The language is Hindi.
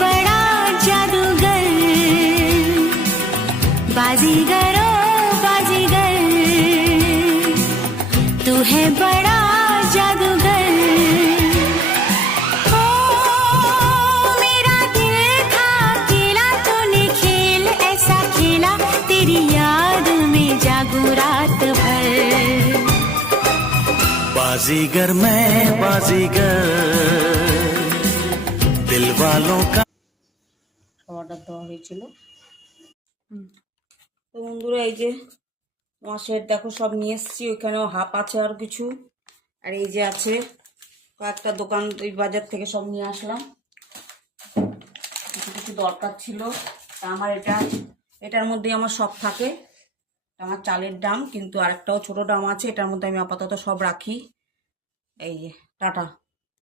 बड़ा जादूगर बाजीगरो बाजीगर तू है बड़ा जादूगर ओ मेरा दिल था अकेला तूने खेल ऐसा खेला तेरी याद में जागू रात भर बाजीगर मैं बाजीगर दिल वालों का অর্ডার দেওয়া হয়েছিল। তো বন্ধুরা এই যে মাছের দেখো সব নিয়ে এসেছি, ওইখানেও হাফ আছে আর কিছু, আর এই যে আছে কয়েকটা দোকান ওই বাজার থেকে সব নিয়ে আসলাম, কিছু কিছু দরকার ছিল। তা আমার এটার মধ্যেই আমার সব থাকে, আমার চালের ডাম, কিন্তু আরেকটাও ছোট ডাম আছে, এটার মধ্যে আমি আপাতত সব রাখি। এই যে টাটা।